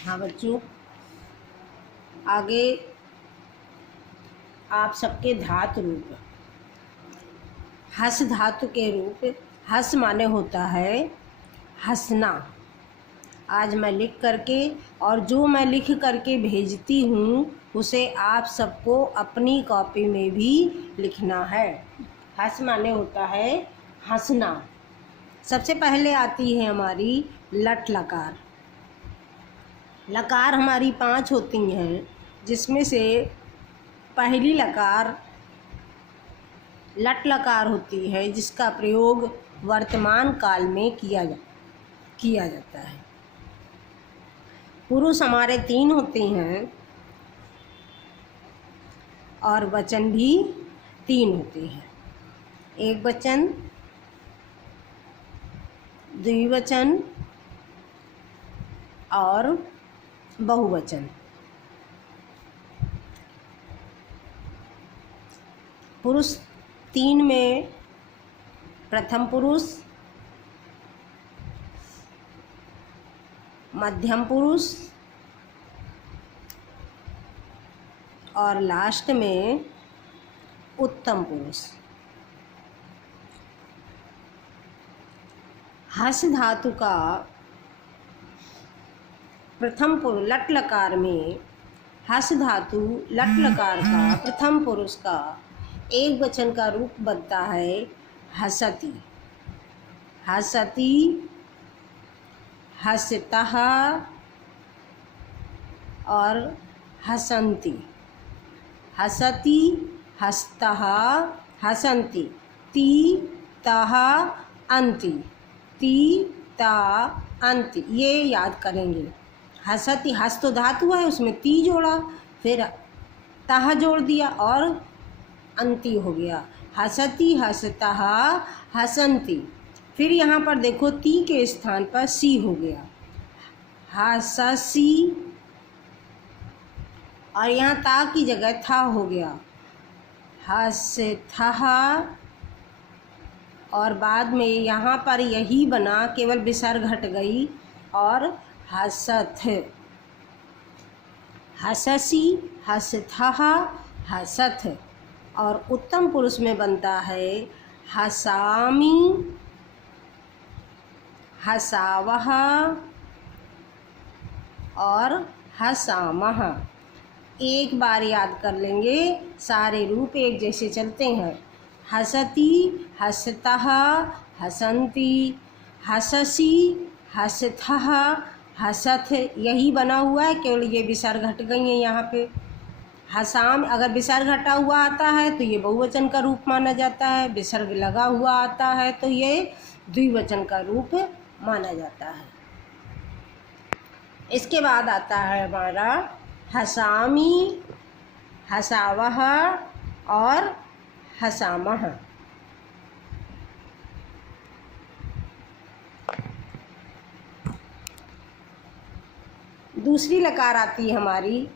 हाँ बच्चों, आगे आप सबके धातु रूप। हस धातु के रूप। हस माने होता है हंसना। आज मैं लिख करके और जो मैं लिख करके भेजती हूँ उसे आप सबको अपनी कॉपी में भी लिखना है। हस माने होता है हंसना। सबसे पहले आती है हमारी लट लकार। लकार हमारी 5 होती हैं, जिसमें से पहली लकार लट लकार होती है, जिसका प्रयोग वर्तमान काल में किया जाता है। पुरुष हमारे 3 होते हैं और वचन भी 3 होते हैं। एक वचन, द्विवचन और बहुवचन। पुरुष 3 में प्रथम पुरुष, मध्यम पुरुष और लास्ट में उत्तम पुरुष। हस धातु का प्रथम पुरुष लट लकार में हस धातु लट लकार का प्रथम पुरुष का एक वचन का रूप बनता है हसति। हसति, हसतः और हसन्ति। हसति, हस्तः, हसन्ति। ति तः अन्ति। ति ता अन्ति। ये याद करेंगे। हसति, हस तो धातु है, उसमें ती जोड़ा, फिर तह जोड़ दिया और अंति हो गया। हसति, हसतः, हसन्ति। फिर यहाँ पर देखो ती के स्थान पर सी हो गया। हससी और यहाँ ता की जगह था हो गया। हसथः और बाद में यहाँ पर यही बना, केवल विसर्ग हट गई और हसथ। हससी, हसथः, हसथ। और उत्तम पुरुष में बनता है हसामि, हसावः और हसामः। एक बार याद कर लेंगे, सारे रूप एक जैसे चलते हैं। हसति, हसतः, हसन्ति, हससि, हसथः, हसथ। यही बना हुआ है, केवल ये विसर्ग हट गई है यहाँ पे। हसाम, अगर विसर्ग हटा हुआ आता है तो ये बहुवचन का रूप माना जाता है। विसर्ग लगा हुआ आता है तो ये द्विवचन का रूप माना जाता है। इसके बाद आता है हमारा हसामि, हसावः और हसामः। दूसरी लकार आती है हमारी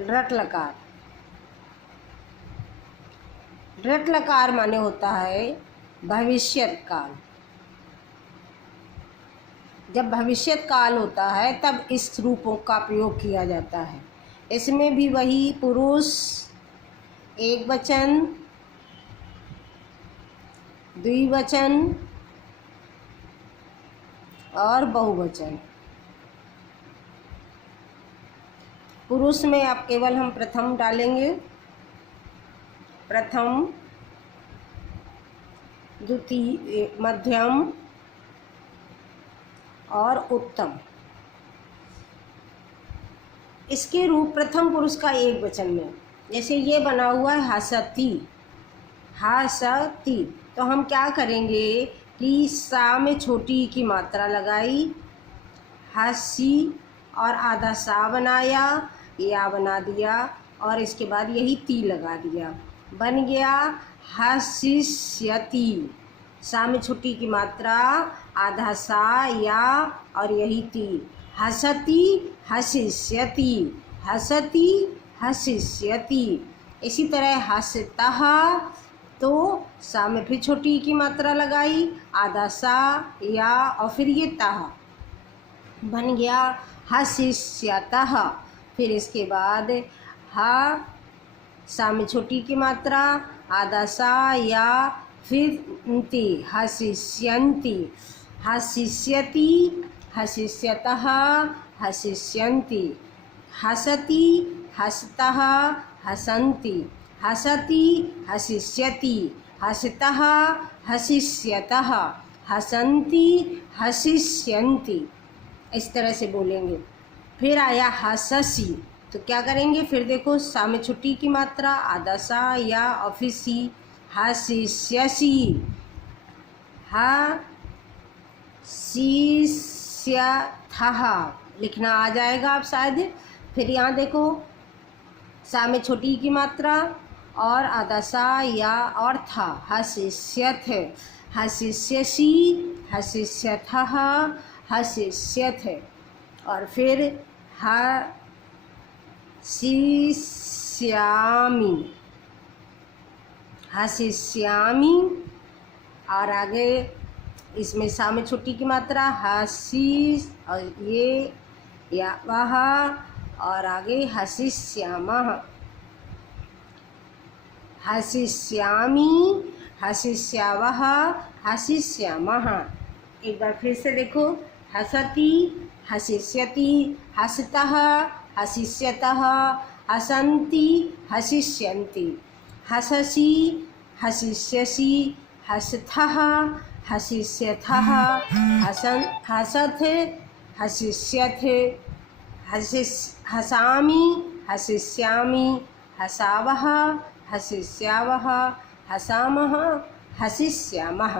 रट लकार। रट लकार माने होता है भविष्यत काल। जब भविष्यत काल होता है तब इस रूपों का प्रयोग किया जाता है। इसमें भी वही पुरुष, एक वचन, द्विवचन और बहुवचन। पुरुष में आप केवल हम प्रथम डालेंगे। प्रथम, द्वितीय, मध्यम और उत्तम। इसके रूप प्रथम पुरुष का एक वचन में, जैसे ये बना हुआ है हसति, हसति। तो हम क्या करेंगे कि सा में छोटी की मात्रा लगाई, हसी और आधा सा बनाया, या बना दिया और इसके बाद यही ती लगा दिया, बन गया हसिष्यति। सा में छोटी की मात्रा, आधा सा या और यही ती। हसति, हसिष्यति, हसति, हसिष्यति। इसी तरह हसतः, तो सा में फिर छोटी की मात्रा लगाई, आधा सा या और फिर ये तः, बन गया हसिष्यतः। फिर इसके बाद हा सा में छोटी की मात्रा, आधा सा या फिर ती, हसिष्यन्ति, हसिष्यति, हसिष्यतः, हसिष्यन्ति, हसति, हसतः, हसन्ति, हसति, हसिष्यति, हसतः, हसिष्यतः, हसन्ति, हसिष्यन्ति। इस तरह से बोलेंगे। फिर आया हससी, तो क्या करेंगे, फिर देखो सा में छुट्टी की मात्रा, आधा सा या ऑफिसी, हसिष्यसि, हसिष्यथः लिखना आ जाएगा आप शायद। फिर यहाँ देखो सा में छोटी की मात्रा और आधा सा या और था, हसिष्यथ, हसिष्यसि, हसिष्यथः, हसिष्यथ। और फिर हसिष्यामि, हसिष्यामि। और आगे इसमें सा में छोटी की मात्रा, हसिस और ये या वह, और आगे हसिष्यामः, हसिष्यामि, हसिष्यावः, हसिष्यामः। एक बार फिर से देखो, हसति, हसिष्यति, हसतः, हसिष्यतः, हसन्ति, हसिष्यन्ति, हससि, हसिष्यसि, हसथः, हसिष्यथः, हसथ, हसिष्यथ, हसामि, हसिष्यामि, हसावः, हसिष्यावः, हसामः, हसिष्यामः।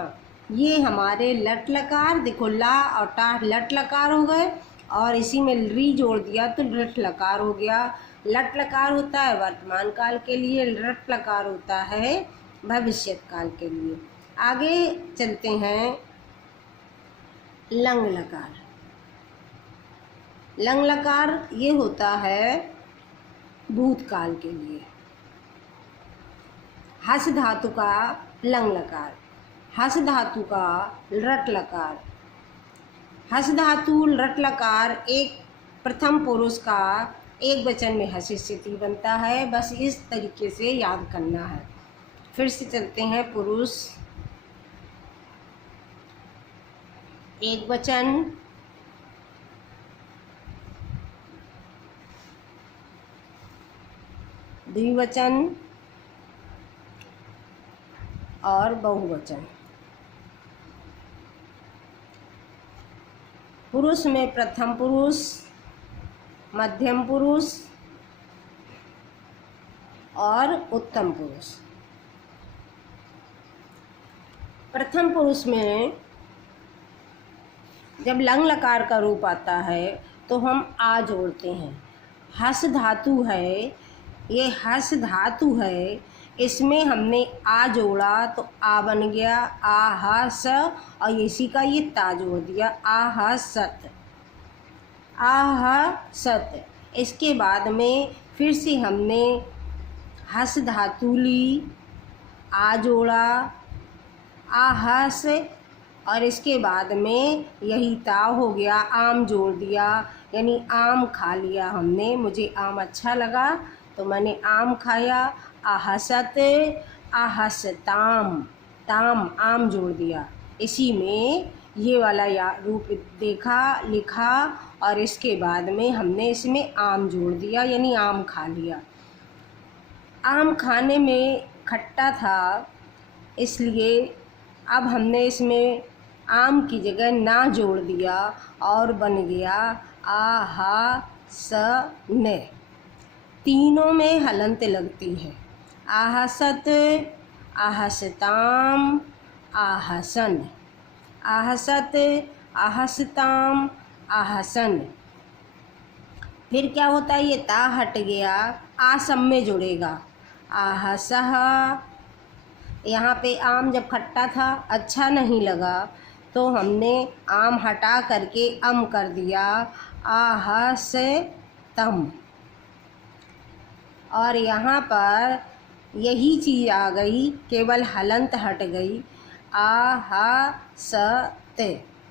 ये हमारे लट लकार, देखो ला और टा लट लकार हो गए और इसी में री जोड़ दिया तो लट लकार हो गया। लट लकार होता है वर्तमान काल के लिए, लट लकार होता है भविष्यत काल के लिए। आगे चलते हैं लंग लकार। लंग लकार ये होता है भूतकाल के लिए। हस धातु का लंग लकार, हस धातु का रट लकार। हस धातु रट लकार एक प्रथम पुरुष का एक वचन में हसिष्यति बनता है। बस इस तरीके से याद करना है। फिर से चलते हैं पुरुष एक वचन, द्विवचन और बहुवचन। पुरुष में प्रथम पुरुष, मध्यम पुरुष और उत्तम पुरुष। प्रथम पुरुष में जब लंग लकार का रूप आता है तो हम आ जोड़ते हैं। हस धातु है, ये हस धातु है, इसमें हमने आ जोड़ा तो आ बन गया आ हा स, और इसी का ये ता जोड़ दिया आ हा सत, आ हा सत। इसके बाद में फिर से हमने हस धातु ली, आ जोड़ा आ हस, और इसके बाद में यही ता हो गया, आम जोड़ दिया, यानी आम खा लिया हमने। मुझे आम अच्छा लगा तो मैंने आम खाया। आहसत, आहसताम, ताम आम जोड़ दिया। इसी में ये वाला या रूप देखा, लिखा, और इसके बाद में हमने इसमें आम जोड़ दिया, यानी आम खा लिया। आम खाने में खट्टा था, इसलिए अब हमने इसमें आम की जगह ना जोड़ दिया और बन गया आहा स न। तीनों में हलंत लगती है। आहसत, आहसताम, आहसन, आहसत, आहसताम, आहसन। फिर क्या होता है, ये ता हट गया, आ सब में जुड़ेगा। आहसह, यहाँ पे आम जब खट्टा था अच्छा नहीं लगा तो हमने आम हटा करके अम कर दिया, आहसतम। और यहाँ पर यही चीज़ आ गई, केवल हलंत हट गई, आहसत।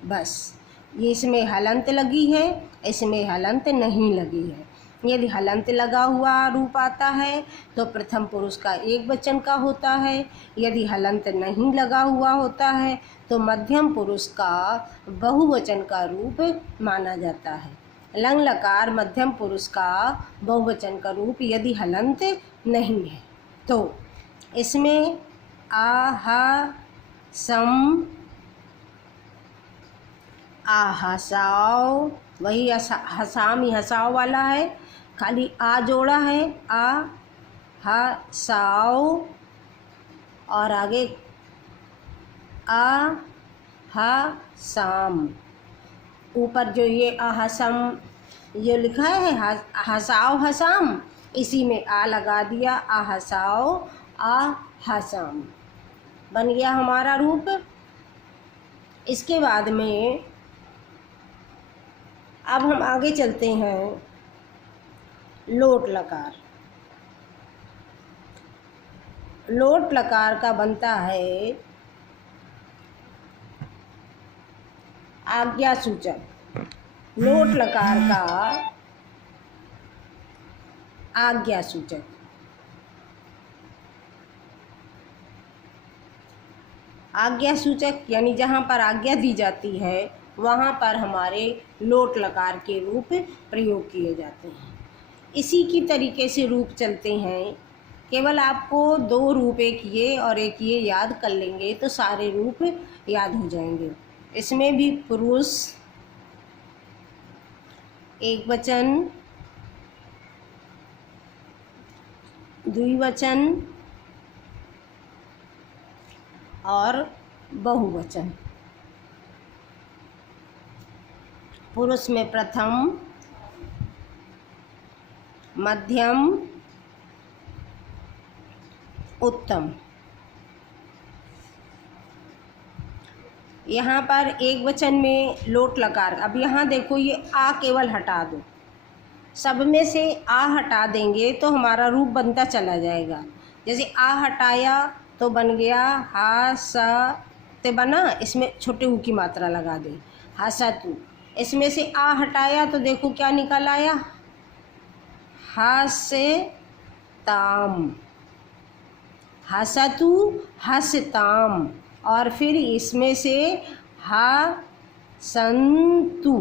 बस ये इसमें हलंत लगी है, इसमें हलंत नहीं लगी है। यदि हलंत लगा हुआ रूप आता है तो प्रथम पुरुष का एक वचन का होता है। यदि हलंत नहीं लगा हुआ होता है तो मध्यम पुरुष का बहुवचन का रूप माना जाता है। लंग लकार मध्यम पुरुष का बहुवचन का रूप यदि हलंत नहीं है तो इसमें आ, हा, सम, आहसाओ, वही हसाम ही हसाओ वाला है, खाली आ जोड़ा है, आ, हा, साओ और आगे आ, हा, साम। ऊपर जो ये आहसम ये लिखा है हसाओ हसाम, इसी में आ लगा दिया, आहसाओ आ हसाम, बन गया हमारा रूप। इसके बाद में अब हम आगे चलते हैं लोट लकार। लोट लकार का बनता है आज्ञा सूचक। लोट लकार का आज्ञा सूचक। आज्ञा सूचक यानी जहाँ पर आज्ञा दी जाती है वहाँ पर हमारे लोट लकार के रूप प्रयोग किए जाते हैं। इसी की तरीके से रूप चलते हैं। केवल आपको दो रूप, एक ये और एक ये याद कर लेंगे तो सारे रूप याद हो जाएंगे। इसमें भी पुरुष, एक वचन, द्विवचन और बहुवचन। पुरुष में प्रथम, मध्यम, उत्तम। यहाँ पर एक वचन में लोट लकार, अब यहाँ देखो ये आ केवल हटा दो, सब में से आ हटा देंगे तो हमारा रूप बनता चला जाएगा। जैसे आ हटाया तो बन गया हा सा ते बना, इसमें छोटे ऊ की मात्रा लगा दे, हसतु। इसमें से आ हटाया तो देखो क्या निकल आया, हा से ताम, हसतु हसताम। और फिर इसमें से हा संतु,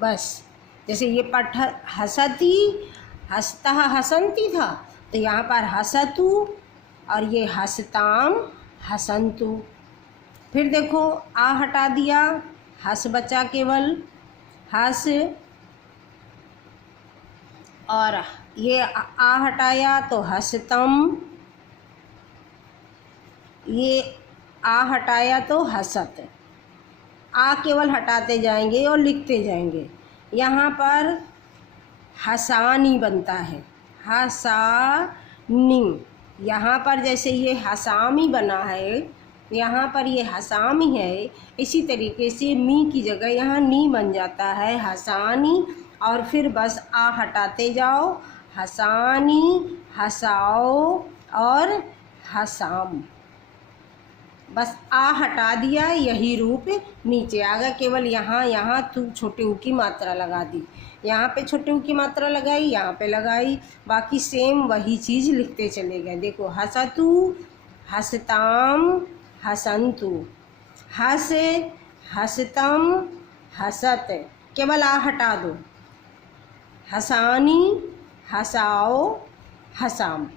बस। जैसे ये पठ हसती हसता हसंती था तो यहाँ पर हसतु और ये हसताम हसंतु। फिर देखो आ हटा दिया, हस बचा केवल, हस, और ये आ हटाया तो हसतम, ये आ हटाया तो हसत। आ केवल हटाते जाएंगे और लिखते जाएंगे। यहाँ पर हसानी बनता है, हसानी। यहाँ पर जैसे ये हसामी बना है, यहाँ पर ये हसामी है, इसी तरीके से मी की जगह यहाँ नी बन जाता है, हसानी। और फिर बस आ हटाते जाओ, हसानी, हसाओ और हसाम। बस आ हटा दिया, यही रूप नीचे आ गया। केवल यहाँ तू छोटे ऊ की मात्रा लगा दी, यहाँ पे छोटे ऊ की मात्रा लगाई, यहाँ पे लगाई, बाकी सेम वही चीज़ लिखते चले गए। देखो हसतु, हसताम, हसंतु, हस, हसतम, हसत। केवल आ हटा दो, हसानी, हसाओ, हसाम।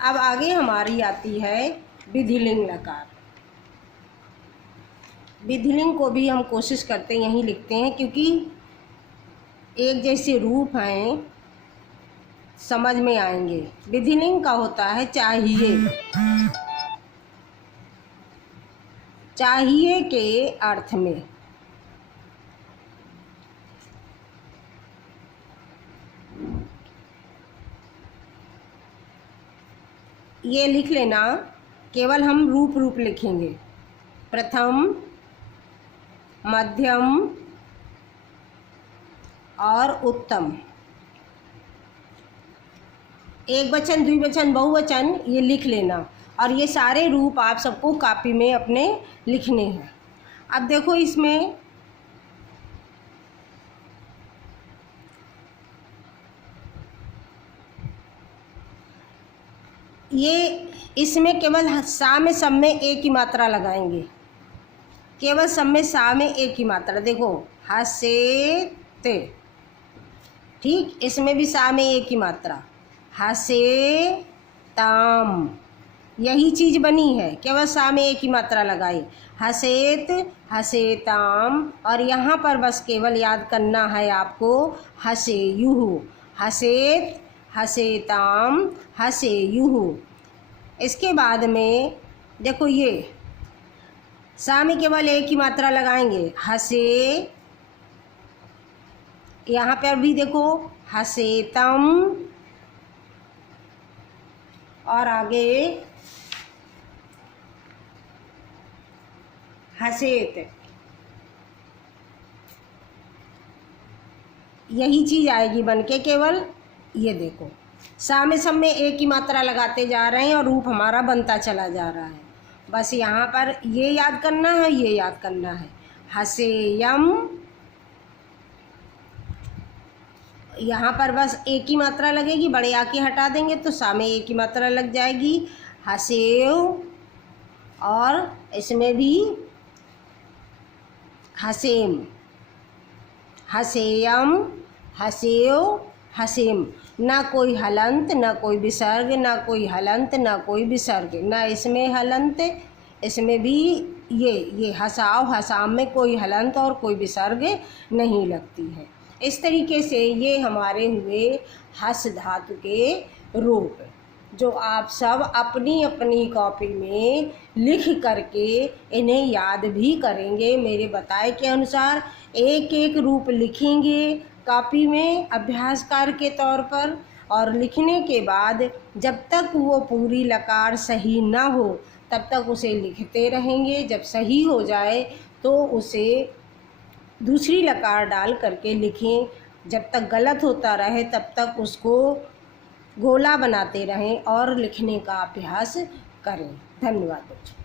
अब आगे हमारी आती है विधिलिंग लकार। विधिलिंग को भी हम कोशिश करते हैं यहीं लिखते हैं, क्योंकि एक जैसे रूप हैं, समझ में आएंगे। विधिलिंग का होता है चाहिए। चाहिए के अर्थ में ये लिख लेना, केवल हम रूप लिखेंगे, प्रथम, मध्यम और उत्तम। एक वचन, द्विवचन, बहुवचन ये लिख लेना, और ये सारे रूप आप सबको कॉपी में अपने लिखने हैं। अब देखो इसमें ये इसमें केवल सा में सब में एक ही मात्रा लगाएंगे, केवल सब में सा में एक ही मात्रा। देखो हसेत, ठीक, इसमें भी सा में एक ही मात्रा, हसेताम, यही चीज़ बनी है, केवल सा में एक ही मात्रा लगाई, हसेत हसेताम। और यहाँ पर बस केवल याद करना है आपको हसेयुः, हसेत हसेताम हसेयुः। इसके बाद में देखो ये सा में केवल एक ही मात्रा लगाएंगे, हसे, यहाँ पर भी देखो हसेतम, और आगे हसेत, यही चीज़ आएगी बन के केवल। ये देखो सा में सब में एक ही मात्रा लगाते जा रहे हैं और रूप हमारा बनता चला जा रहा है। बस यहाँ पर ये याद करना है, ये याद करना है, हसेयम, यहाँ पर बस एक ही मात्रा लगेगी, बड़े आके हटा देंगे तो सा में एक ही मात्रा लग जाएगी, हसेव, और इसमें भी हसेम, हसेयम हसेव हसेम। ना कोई हलंत, ना कोई विसर्ग, ना कोई हलंत, ना कोई विसर्ग, ना इसमें हलंत, इसमें भी ये हसाव, हसाम में कोई हलंत और कोई विसर्ग नहीं लगती है। इस तरीके से ये हमारे हुए हस धातु के रूप, जो आप सब अपनी अपनी कॉपी में लिख करके इन्हें याद भी करेंगे। मेरे बताए के अनुसार एक एक रूप लिखेंगे कॉपी में अभ्यास कार्य के तौर पर, और लिखने के बाद जब तक वो पूरी लकार सही ना हो तब तक उसे लिखते रहेंगे। जब सही हो जाए तो उसे दूसरी लकार डाल करके लिखें, जब तक गलत होता रहे तब तक उसको गोला बनाते रहें और लिखने का अभ्यास करें। धन्यवाद बच्चों।